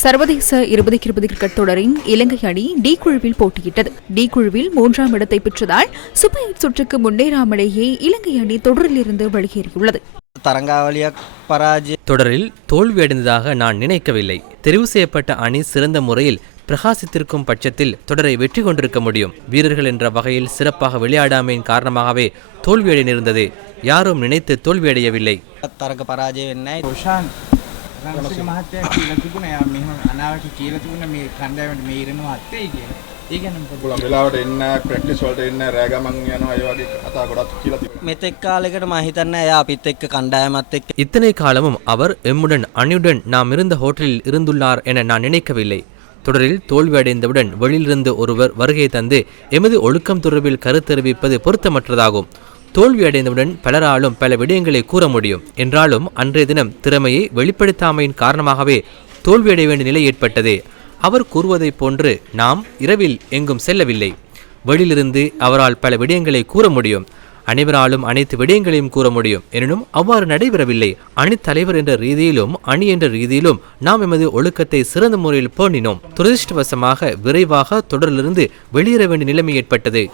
சர்வதேச இருபதுக்கு இருபது கிரிக்கெட் தொடரின் இலங்கை அணி டி குழுவில் போட்டியிட்டது. டி குழுவில் மூன்றாம் இடத்தை பெற்றதால் சூப்பர் சுற்றுக்கு முன்னேறாமலேயே இலங்கை அணி தொடரில் இருந்து வெளியேறியுள்ளது தொடரில் தோல்வி அடைந்ததாக நான் நினைக்கவில்லை. தெரிவு செய்யப்பட்ட அணி சிறந்த முறையில் பிரகாசித்திருக்கும் பட்சத்தில் தொடரை வெற்றி கொண்டிருக்க முடியும். வீரர்கள் என்ற வகையில் சிறப்பாக விளையாடாமையின் காரணமாகவே தோல்வியடை நேர்ந்தது யாரும் நினைத்து தோல்வியடையவில்லை. தரக்கு රෝෂාන් රංසික මහත්තයා කියලා තිබුණා එයා මෙහෙම අනාවට කියලා තිබුණා මේ කණ්ඩායමට මේ ඉරනවා අත්තේ කියලා. ඒ ගැන මොකද? ගොලම් වෙලාවට එන්න ප්‍රක්ටිස් වලට එන්න රෑගමන් යනවා ඒ වගේ කතා ගොඩක් කියලා තිබුණා. මෙතෙක් කාලෙකට මහිතන්න එයා අපිත් එක්ක කණ්ඩායමත් එක්ක இத்தனை காலமும் அவர் எம்முடன் அணியுடன் நாம் இருந்த ஹோட்டலில் இருந்துள்ளார் என நான் நினைக்கவில்லை தொடரில் தோல்வியடைந்தவுடன் வெளியிலிருந்து ஒருவர் வருகை தந்து எமது ஒழுக்கம் தொடர்பில் கருத்தெரிவிப்பது பொருத்தமற்றதாகும் தோல்வியடைந்தவுடன் பலராலும் பல விடயங்களை கூற முடியும். என்றாலும் அன்றைய தினம் திறமையை வெளிப்படுத்தாமையின் காரணமாகவே தோல்வியடைய வேண்டிய நிலை ஏற்பட்டது. அவர் கூறுவதைப் போன்று நாம் இரவில் எங்கும் செல்லவில்லை. வெளியிலிருந்து அவரால் பல விடயங்களை கூற முடியும். அனைவராலும் அனைத்து விடயங்களையும் கூற முடியும். எனினும் அவ்வாறு நடைபெறவில்லை. அணி தலைவர் என்ற ரீதியிலும் அணி என்ற ரீதியிலும் நாம் எமது ஒழுக்கத்தை சிறந்த முறையில் பேணினோம். துரதிருஷ்டவசமாக விரைவாக தொடரிலிருந்து வெளியேற வேண்டிய நிலைமை ஏற்பட்டது.